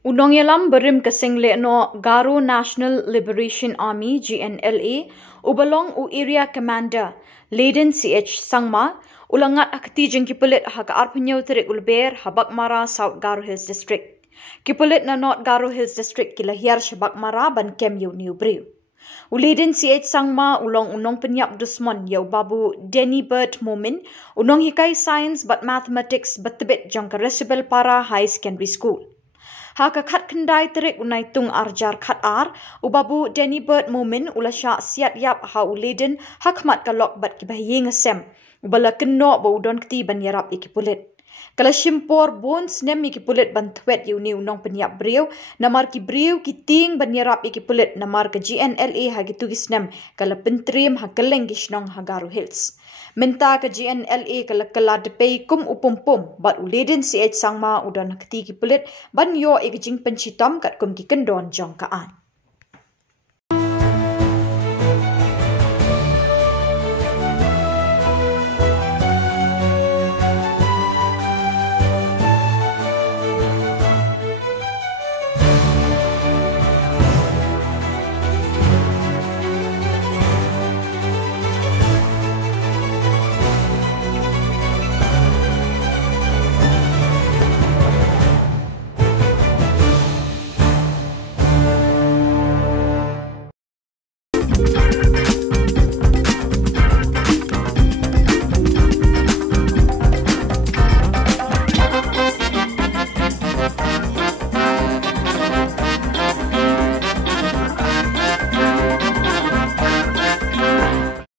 Unong yalam berim kesengle no Garo National Liberation Army GNLA ubalong u area commander Laden CH Sangma ulangat akti jeng kipulit haka arpunyo terik ulber habak mara South Garo Hills District. Kipulit na North Garo Hills District kilahiar shabak mara ban kem yu new brew. Uleden CH Sangma ulong unong penyap dusmon yau babu Denny Bert Momin unong hikai science but mathematics batbit jang Resibel Para High Secondary School. Haka khat kendai terik unai tung arjar khat ar ubabu Denny Bert Momin ulasya siat yap ha uleden hakmat kalok bat kibahye ngasem ubala kenno ba udon kti ban yarap ikipulit. Kala shimpor bones nem ikipulit ban twet yuni unong penyap brew namar ki brew ki ting ban yarap ikipulit namar ke GNLA ha gitugis nem kala pentrim ha keleng gisnong ha Garo Hills. Minta ke GNLA kala depay kum upum bat uleden CH Sangma udon kti kipulit ban yo igijing pencitom kat kum ki kendon jong kaan.